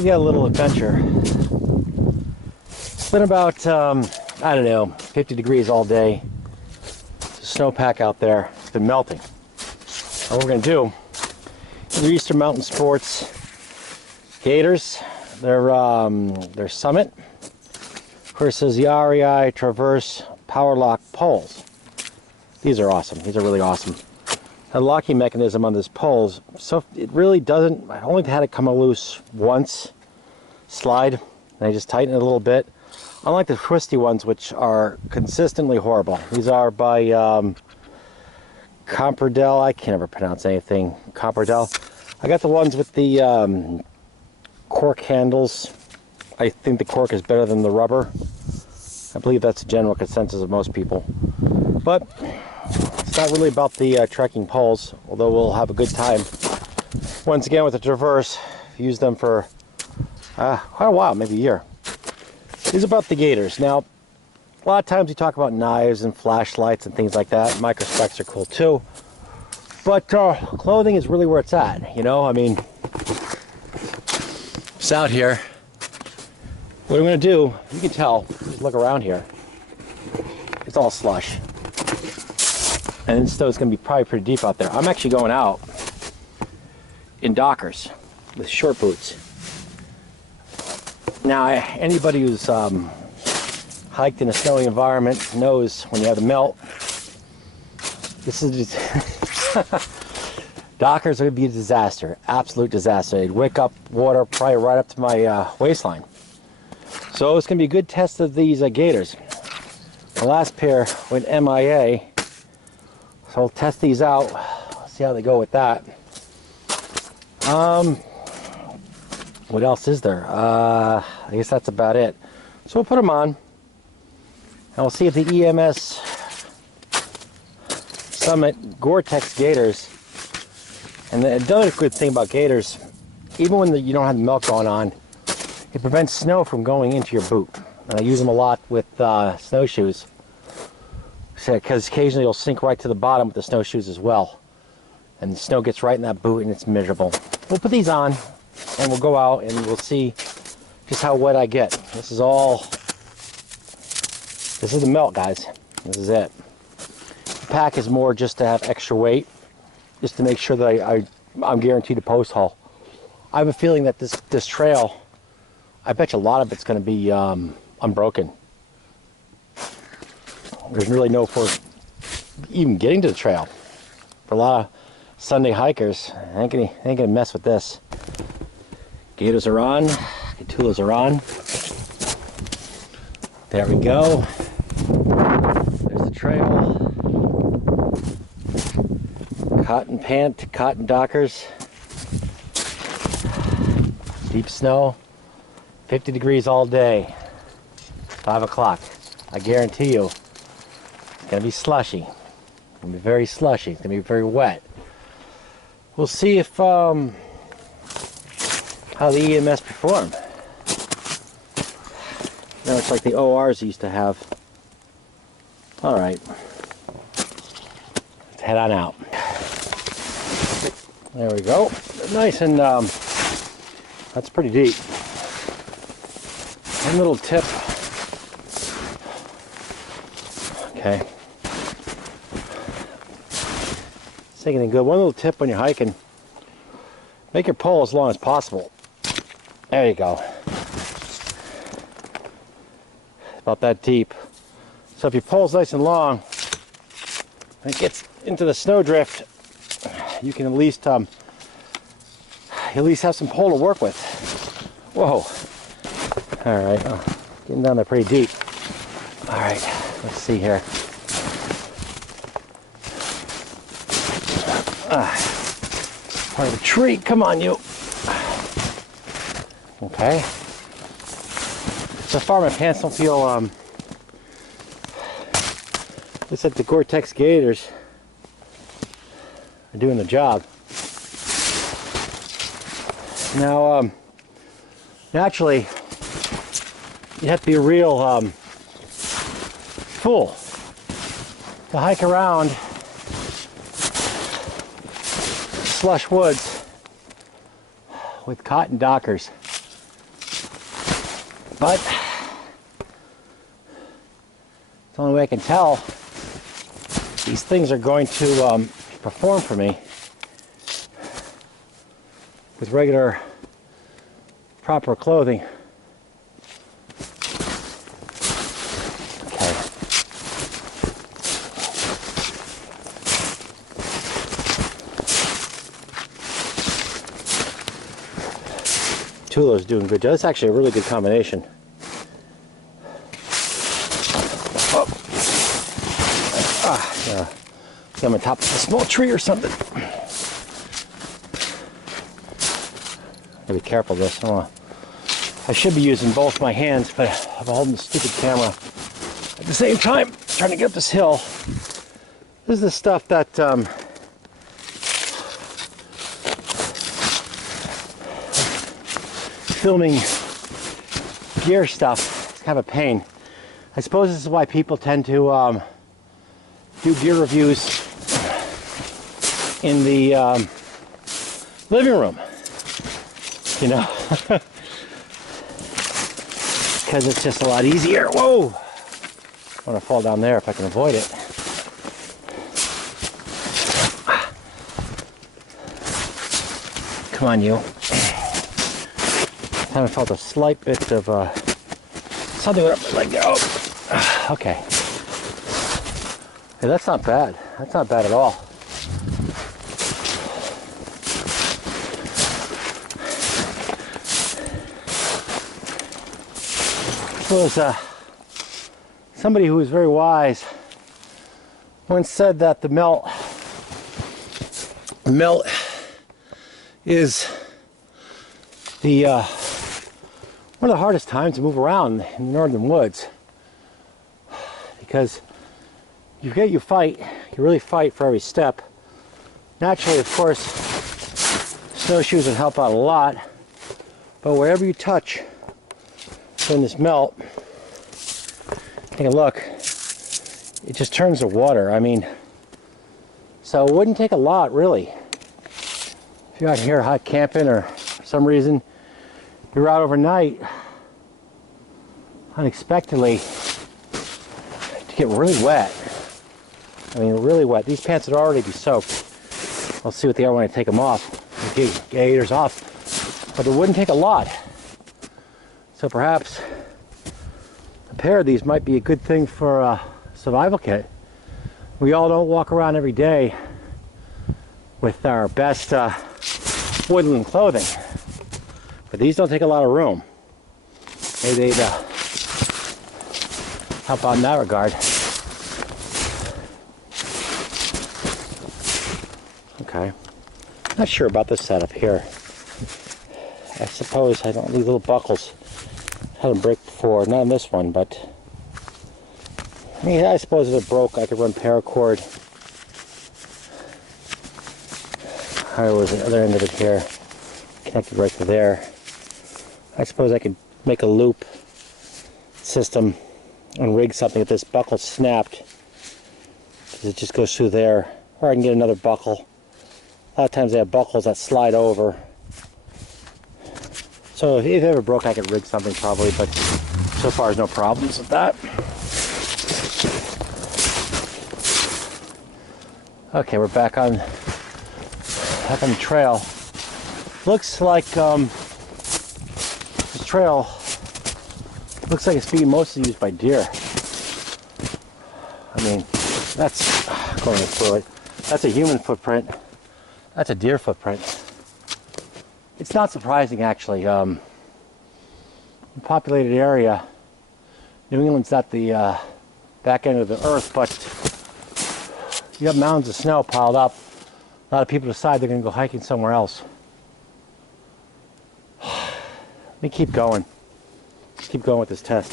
give you a little adventure. It's been about, I don't know, 50 degrees all day. It's a snowpack out there. It's been melting. And what we're going to do is Eastern Mountain Sports Gaiters. They're Summit versus the REI Traverse Power Lock poles. These are awesome. These are really awesome. The locking mechanism on this poles, so it really doesn't, I only had it come loose once, slide, and I just tighten it a little bit. Unlike the twisty ones, which are consistently horrible. These are by Comperdel. I can't ever pronounce anything. Comperdel. I got the ones with the cork handles. I think the cork is better than the rubber. I believe that's the general consensus of most people. But it's not really about the trekking poles, although we'll have a good time. Once again with the Traverse, used them for quite a while, maybe a year. These are about the Gaiters. Now, a lot of times we talk about knives and flashlights and things like that. Microspecs are cool too. But clothing is really where it's at, you know? I mean, it's out here. What I'm going to do, you can tell, just look around here. It's all slush. And the snow's going to be probably pretty deep out there. I'm actually going out in Dockers with short boots. Now, anybody who's hiked in a snowy environment knows when you have the melt, this is just Dockers are going to be a disaster, absolute disaster. They'd wick up water probably right up to my waistline. So it's going to be a good test of these Gaiters. The last pair went MIA, so I'll test these out, see how they go with that. What else is there? I guess that's about it. So we'll put them on, and we'll see if the EMS Summit Gortex Gaiters, and another good thing about Gaiters, even when you don't have the melt going on, it prevents snow from going into your boot. And I use them a lot with snowshoes, because occasionally you'll sink right to the bottom with the snowshoes as well. And the snow gets right in that boot and it's miserable. We'll put these on and we'll go out and we'll see just how wet I get. This is the melt, guys. This is it. The pack is more just to have extra weight, just to make sure that I'm guaranteed a post haul. I have a feeling that this trail, I bet you a lot of it's going to be unbroken. There's really no for even getting to the trail. For a lot of Sunday hikers, I ain't gonna mess with this. Gaiters are on, Gatulas are on. There we go. There's the trail. Cotton pant, cotton Dockers. Deep snow. 50 degrees all day. 5 o'clock. I guarantee you, it's going to be slushy. It's going to be very slushy. It's going to be very wet. We'll see if how the EMS perform. You know, it's like the ORs used to have. All right. Let's head on out. There we go. Nice and that's pretty deep. One little tip. Okay. It's anything good. One little tip when you're hiking. Make your pole as long as possible. There you go. About that deep. So if your pole's nice and long, and it gets into the snowdrift, you can at least have some pole to work with. Whoa. All right, getting down there pretty deep. All right, let's see here. Part of the tree, come on you. Okay. So far my pants don't feel, looks like the Gore-Tex Gaiters are doing the job. Now, naturally, you have to be a real fool to hike around slush woods with cotton Dockers. But it's the only way I can tell these things are going to perform for me with regular, proper clothing. Okay. Tulo's doing good. That's actually a really good combination. Oh. Yeah. I'm on top of a small tree or something. Gotta be careful of this. I should be using both my hands, but I'm holding the stupid camera at the same time, trying to get up this hill. This is the stuff that filming gear stuff is kind of a pain. I suppose this is why people tend to do gear reviews in the living room, you know, because it's just a lot easier. Whoa! I want to fall down there if I can avoid it. Come on, you. I haven't felt a slight bit of something went up my leg there. Oh, okay. Hey, that's not bad. That's not bad at all. There was somebody who was very wise once said that the melt is the one of the hardest times to move around in the northern woods, because you really fight for every step. Naturally, of course, snowshoes would help out a lot, but wherever you touch in this melt, take a look, it just turns to water. I mean, so it wouldn't take a lot, really. If you're out here hot camping or for some reason you're out overnight unexpectedly to get really wet. I mean, really wet. These pants would already be soaked. I'll see what they are when I take them off. Get gaiters off. But it wouldn't take a lot. So perhaps a pair of these might be a good thing for a survival kit. We all don't walk around every day with our best woodland clothing. But these don't take a lot of room. Maybe they'd help out in that regard. Okay. Not sure about this setup here. I suppose I don't, these little buckles had them break before. Not on this one, but I mean, I suppose if it broke, I could run paracord. How was the other end of it here? Connected right to there. I suppose I could make a loop system and rig something if this buckle snapped. It just goes through there. Or I can get another buckle. A lot of times they have buckles that slide over. So if it ever broke, I could rig something probably, but so far there's no problems with that. Okay, we're back on the trail. Looks like this trail looks like it's being mostly used by deer. I mean, that's going through it. That's a human footprint. That's a deer footprint. It's not surprising, actually. In a populated area, New England's not the back end of the earth, but you have mountains of snow piled up. A lot of people decide they're going to go hiking somewhere else. Let me keep going. Keep going with this test.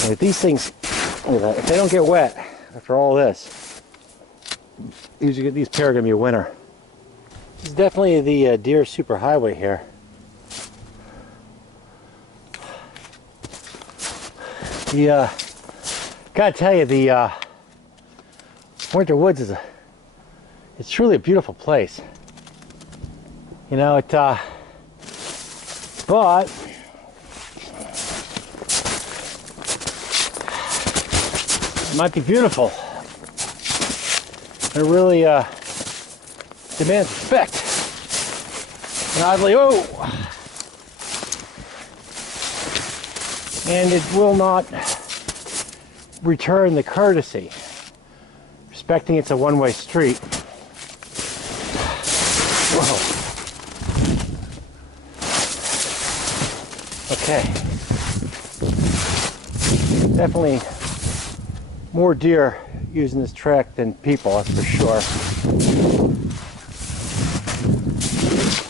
And with these things, if they don't get wet after all this, these pair are going to be a winner. This is definitely the deer superhighway here. Gotta tell you, the Winter Woods it's truly a beautiful place. You know, but It might be beautiful. It really demands respect. And oddly, oh! And it will not return the courtesy. Respecting it's a one-way street. Whoa. Okay. Definitely more deer using this track than people, that's for sure.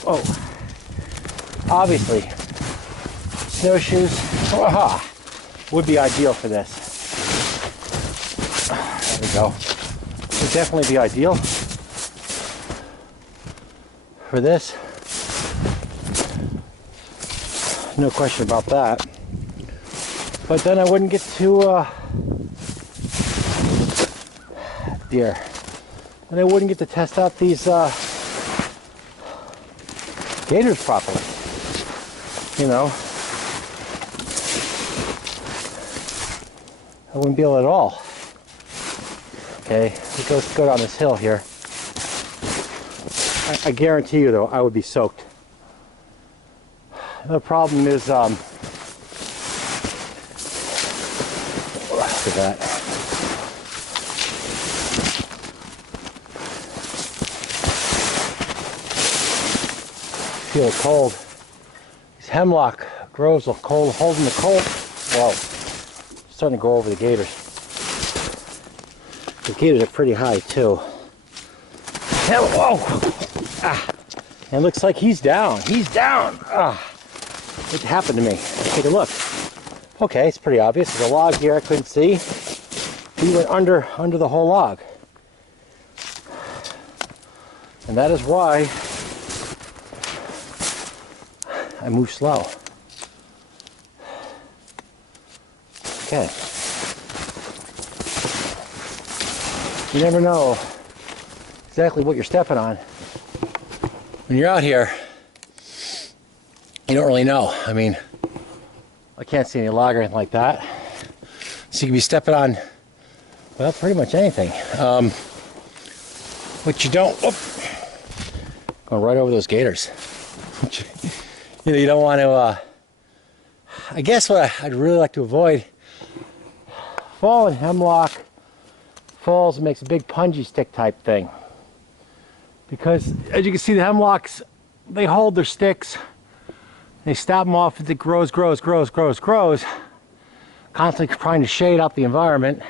Oh. Obviously, snowshoes would be ideal for this. There we go. Would definitely be ideal for this. No question about that. But then I wouldn't get to deer. And I wouldn't get to test out these Gaiters properly. You know, I wouldn't be able at all. Okay, let's go down this hill here. I guarantee you though, I would be soaked. The problem is, look at that. Feel it cold. These hemlock groves are cold, holding the cold. Whoa, starting to go over the Gaiters. The Gaiters are pretty high too. Whoa! Ah. And it looks like he's down. He's down. Ah. What happened to me? Let's take a look. Okay, it's pretty obvious. There's a log here I couldn't see. He went under the whole log. And that is why I move slow. Okay. You never know exactly what you're stepping on. When you're out here, you don't really know. I mean, I can't see any log or anything like that. So you could be stepping on, well, pretty much anything. What you don't, going right over those Gaiters. You know, you don't want to, I guess what I'd really like to avoid, fallen hemlock falls and makes a big punji stick type thing. Because as you can see, the hemlocks, they hold their sticks. They stop them off as it grows, constantly trying to shade out the environment.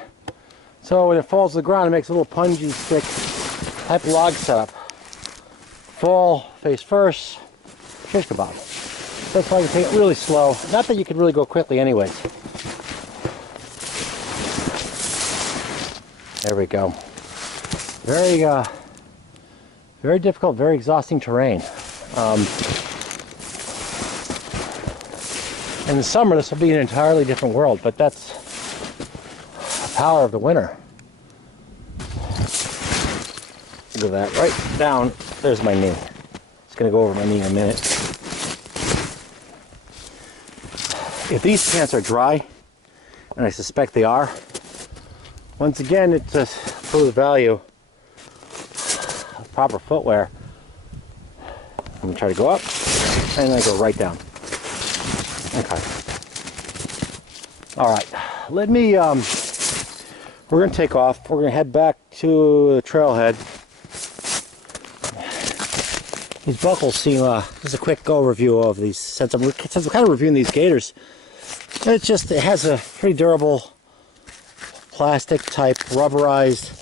So when it falls to the ground, it makes a little punji stick type log setup. Fall face first, shish kebab. That's why you take it really slow. Not that you could really go quickly anyways. There we go. Very difficult, very exhausting terrain. In the summer, this will be an entirely different world, but that's the power of the winter. Look at that, right down, there's my knee. It's gonna go over my knee in a minute. If these pants are dry, and I suspect they are, once again, it just proves the value of proper footwear. I'm gonna try to go up, and then I go right down. Okay. All right. Let me. We're gonna take off. We're gonna head back to the trailhead. These buckles seem. Just a quick overview of these. Since I'm kind of reviewing these Gaiters, it has a pretty durable plastic type rubberized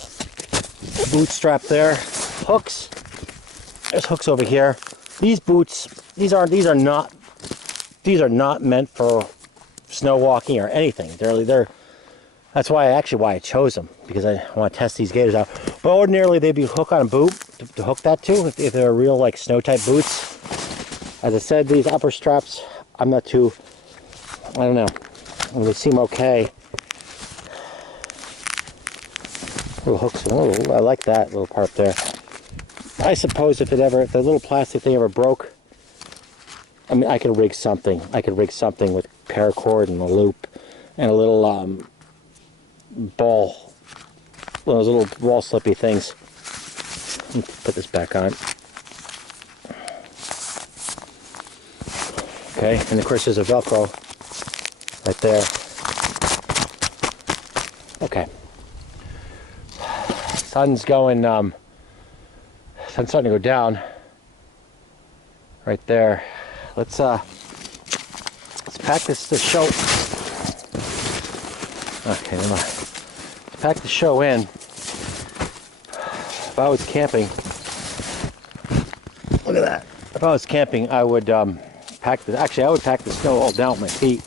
boot strap there. Hooks. There's hooks over here. These boots. These are not meant for snow walking or anything. That's why I chose them, because I want to test these Gaiters out. But ordinarily they'd be hook on a boot to hook that to if they're real like snow type boots. As I said, these upper straps, I'm not too, I don't know, they seem okay. Little hooks, I like that little part there. I suppose if the little plastic thing ever broke, I mean, I could rig something. I could rig something with paracord and a loop and a little ball, those little ball slippy things. Let me put this back on. Okay, and of course there's a Velcro right there. Okay. Sun's going, sun's starting to go down right there. Let's pack this show. Okay, never mind. Let's pack the show in. If I was camping, look at that. If I was camping, I would pack the. Actually, I would pack the snow all down with my feet.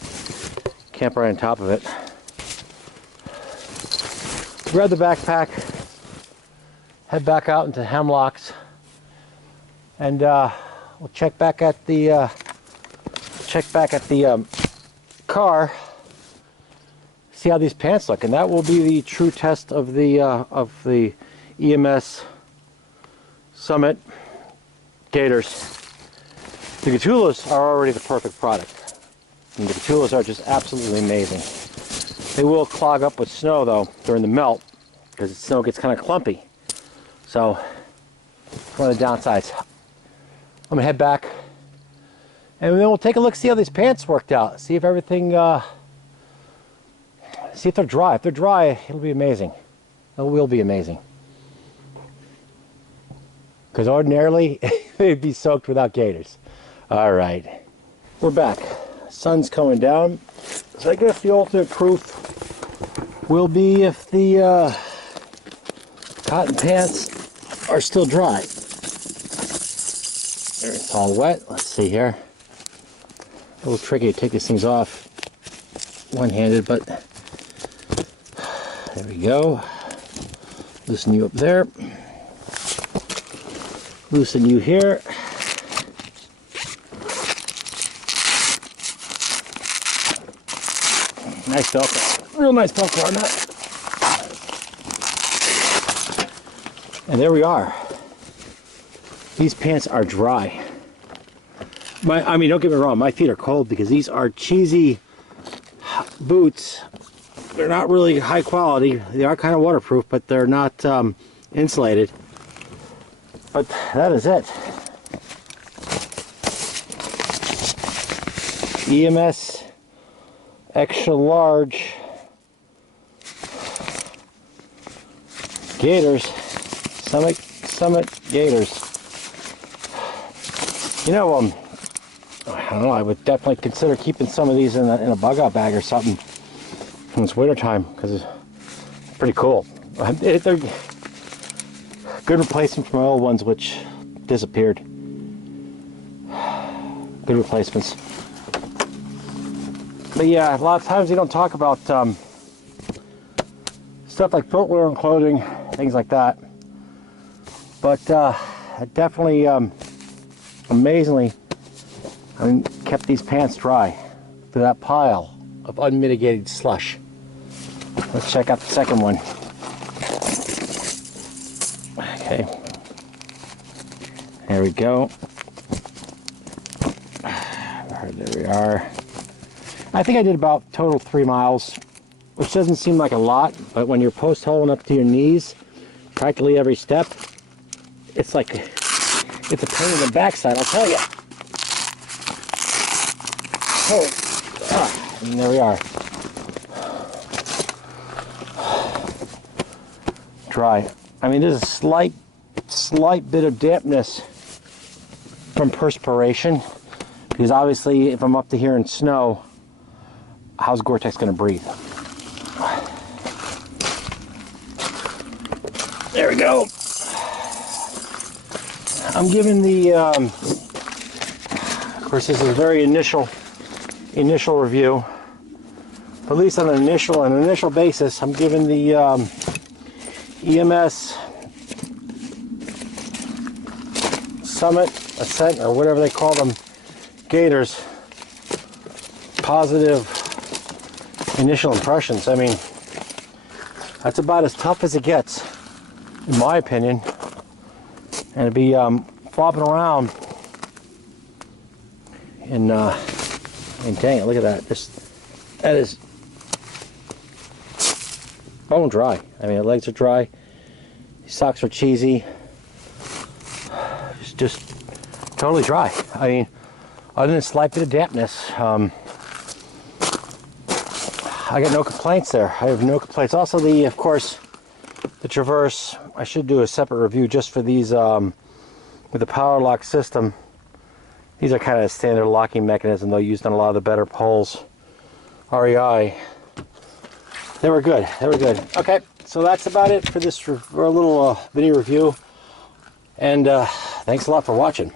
Camp right on top of it. Grab the backpack. Head back out into Hemlocks, and we'll check back at the car. See how these pants look, and that will be the true test of the EMS Summit Gaiters. The Gaitulas are already the perfect product, and the Gaitulas are just absolutely amazing. They will clog up with snow though during the melt, because the snow gets kind of clumpy. So, one of the downsides. I'm gonna head back, and then we'll take a look, see how these pants worked out. See if everything, see if they're dry. If they're dry, it'll be amazing. It will be amazing. Because ordinarily, they'd be soaked without gaiters. All right, we're back. Sun's coming down. So I guess the ultimate proof will be if the cotton pants are still dry. There, it's all wet. Let's see here. A little tricky to take these things off one-handed, but there we go. Loosen you up there. Loosen you here. Nice Velcro. Real nice Velcro on that. And there we are. These pants are dry. I mean, don't get me wrong, my feet are cold because these are cheesy boots. They're not really high quality. They are kind of waterproof, but they're not insulated. But that is it. EMS extra large Gaiters, Summit Gaiters. You know, I don't know, I would definitely consider keeping some of these in a bug out bag or something when it's winter time, because it's pretty cool. They're good replacement for my old ones, which disappeared. Good replacements. But yeah, a lot of times you don't talk about stuff like footwear and clothing, things like that. But I definitely, amazingly, kept these pants dry through that pile of unmitigated slush. Let's check out the second one. Okay. There we go. There we are. I think I did about total 3 miles, which doesn't seem like a lot, but when you're post holing up to your knees, practically every step, it's like, it's a pain in the backside, I'll tell you. Oh, and there we are. Dry. I mean, there's a slight bit of dampness from perspiration, because obviously if I'm up to here in snow, how's Gore-Tex going to breathe? There we go. I'm giving the, of course this is a very initial review, but at least on an initial basis, I'm giving the EMS Summit, Ascent, or whatever they call them, Gaiters, positive initial impressions. I mean, that's about as tough as it gets, in my opinion. And to be flopping around and dang it, look at that. That is bone dry. I mean, the legs are dry. These socks are cheesy. It's just totally dry. I mean, other than a slight bit of dampness, I got no complaints there. I have no complaints. Also, of course, the Traverse, I should do a separate review just for these with the power lock system. These are kind of a standard locking mechanism though, used on a lot of the better poles. REI. They were good. They were good. Okay, so that's about it for this for a little mini review. And thanks a lot for watching.